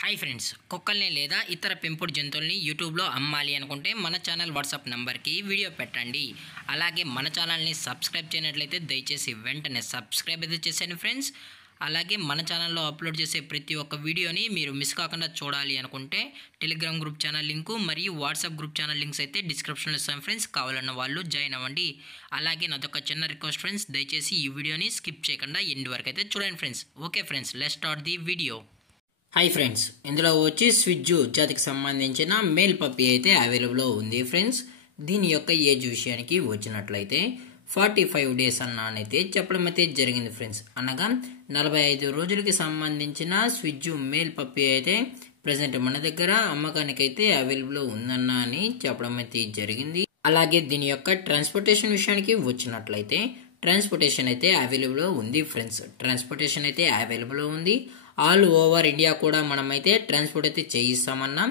Hi friends, కుక్కల్ని లేదా ఇతర పెంపుడు జంతువుల్ని యూట్యూబ్లో అమ్మాలి అనుకుంటే మన ఛానల్ వాట్సాప్ నెంబర్కి వీడియో పెట్టండి. అలాగే మన ఛానల్ని సబ్స్క్రైబ్ చేయనట్లయితే దయచేసి వెంటనే సబ్స్క్రైబ్ అయితే చేసేయండి ఫ్రెండ్స్. అలాగే మన ఛానల్లో అప్లోడ్ చేసే ప్రతి ఒక్క వీడియోని మీరు మిస్ కాకుండా చూడాలి అనుకుంటే టెలిగ్రామ్ గ్రూప్ ఛానల్ లింకు మరియు వాట్సాప్ గ్రూప్ ఛానల్ లింక్స్ అయితే డిస్క్రిప్షన్లో ఇస్తాను ఫ్రెండ్స్. కావాలన్న వాళ్ళు జాయిన్ అవ్వండి. అలాగే నాదొక చిన్న రిక్వెస్ట్ ఫ్రెండ్స్, దయచేసి ఈ వీడియోని స్కిప్ చేయకుండా ఎండ్ వరకు అయితే చూడండి friends. Okay friends, let's start the video. Hi friends, ఇందులో వచ్చి స్విజ్జు జాతికి సంబంధించిన మేల్ పప్పీ అయితే అవైలబుల్లో ఉంది ఫ్రెండ్స్. దీని యొక్క ఏజ్ విషయానికి వచ్చినట్లయితే 45 డేస్ అన్నానైతే చెప్పడం అయితే జరిగింది ఫ్రెండ్స్. అనగా 45 రోజులకి సంబంధించిన స్విజ్జు మేల్ పప్పీ అయితే ప్రజెంట్ మన దగ్గర అమ్మకానికి అయితే అవైలబుల్లో ఉందన్న అని చెప్పడం అయితే జరిగింది. అలాగే దీని యొక్క ట్రాన్స్పోర్టేషన్ విషయానికి వచ్చినట్లయితే ట్రాన్స్పోర్టేషన్ అయితే అవైలబుల్ ఉంది ఫ్రెండ్స్. ట్రాన్స్పోర్టేషన్ అయితే అవైలబుల్ ఉంది. ఆల్ ఓవర్ ఇండియా కూడా మనమైతే ట్రాన్స్పోర్ట్ అయితే చేయిస్తామన్నాం.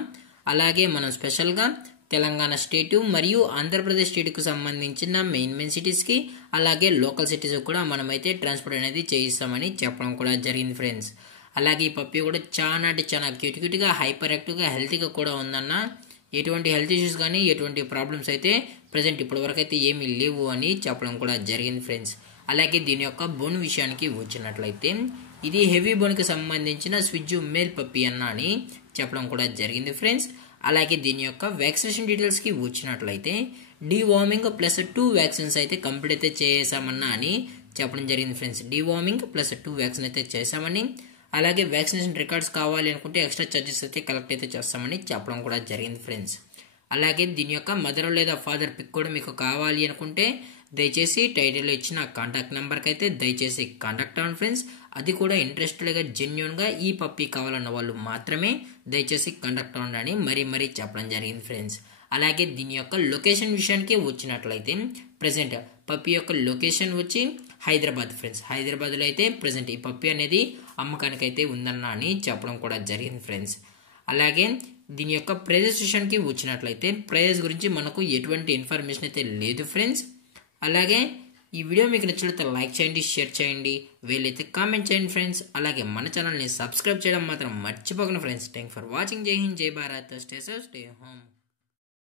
అలాగే మనం స్పెషల్గా తెలంగాణ స్టేటు మరియు ఆంధ్రప్రదేశ్ స్టేట్కు సంబంధించిన మెయిన్ సిటీస్కి అలాగే లోకల్ సిటీస్ కూడా మనమైతే ట్రాన్స్పోర్ట్ అనేది చేయిస్తామని చెప్పడం కూడా జరిగింది ఫ్రెండ్స్. అలాగే ఈ పప్పీ కూడా చాలా క్యూట్గా హైపర్ యాక్టివ్గా హెల్తీగా కూడా ఉందన్న. ఎటువంటి హెల్త్ ఇష్యూస్ కానీ ఎటువంటి ప్రాబ్లమ్స్ అయితే ప్రజెంట్ ఇప్పటి వరకు అయితే ఏమీ లేవు అని చెప్పడం కూడా జరిగింది ఫ్రెండ్స్. అలాగే దీని యొక్క బోన్ విషయానికి వచ్చినట్లయితే ఇది హెవీ బోన్కి సంబంధించిన స్విజ్జు మేల్ పప్పీ అన్న అని చెప్పడం కూడా జరిగింది ఫ్రెండ్స్. అలాగే దీని యొక్క వ్యాక్సినేషన్ డీటెయిల్స్కి వచ్చినట్లయితే డీవార్మింగ్ ప్లస్ 2 వ్యాక్సిన్స్ అయితే కంప్లీట్ అయితే చేసామన్నా అని చెప్పడం జరిగింది ఫ్రెండ్స్. డీవార్మింగ్ ప్లస్ 2 వ్యాక్సిన్ అయితే చేసామని, అలాగే వ్యాక్సినేషన్ రికార్డ్స్ కావాలి అనుకుంటే ఎక్స్ట్రా ఛార్జెస్ అయితే కలెక్ట్ అయితే చేస్తామని చెప్పడం కూడా జరిగింది ఫ్రెండ్స్. అలాగే దీని యొక్క మదర్ లేదా ఫాదర్ పిక్ కూడా మీకు కావాలి అనుకుంటే దయచేసి టైటిల్లో ఇచ్చిన కాంటాక్ట్ నెంబర్కి అయితే దయచేసి కాంటాక్ట్ అవ్వండి ఫ్రెండ్స్. అది కూడా ఇంట్రెస్టెడ్గా జెన్యున్గా ఈ పప్పీ కావాలన్న వాళ్ళు మాత్రమే దయచేసి కాంటాక్ట్ అవ్వండి అని మరీ చెప్పడం జరిగింది ఫ్రెండ్స్. అలాగే దీని యొక్క లొకేషన్ విషయానికి వచ్చినట్లయితే ప్రజెంట్ పప్పీ యొక్క లొకేషన్ వచ్చి హైదరాబాద్ ఫ్రెండ్స్. హైదరాబాద్లో అయితే ప్రజెంట్ ఈ పప్పీ అనేది అమ్మకానికి అయితే ఉందన్న అని చెప్పడం కూడా జరిగింది ఫ్రెండ్స్. అలాగే దీని యొక్క ప్రైజెస్ విషయానికి వచ్చినట్లయితే ప్రైజెస్ గురించి మనకు ఎటువంటి ఇన్ఫర్మేషన్ అయితే లేదు ఫ్రెండ్స్. అలాగే ఈ వీడియో మీకు నచ్చినట్లయితే లైక్ చేయండి, షేర్ చేయండి, వీలైతే కామెంట్ చేయండి ఫ్రెండ్స్. అలాగే మన ఛానల్ని సబ్స్క్రైబ్ చేయడం మాత్రం మర్చిపోకండి ఫ్రెండ్స్. Thank for watching. జై హింద్, జై Bharat, stay safe, stay home.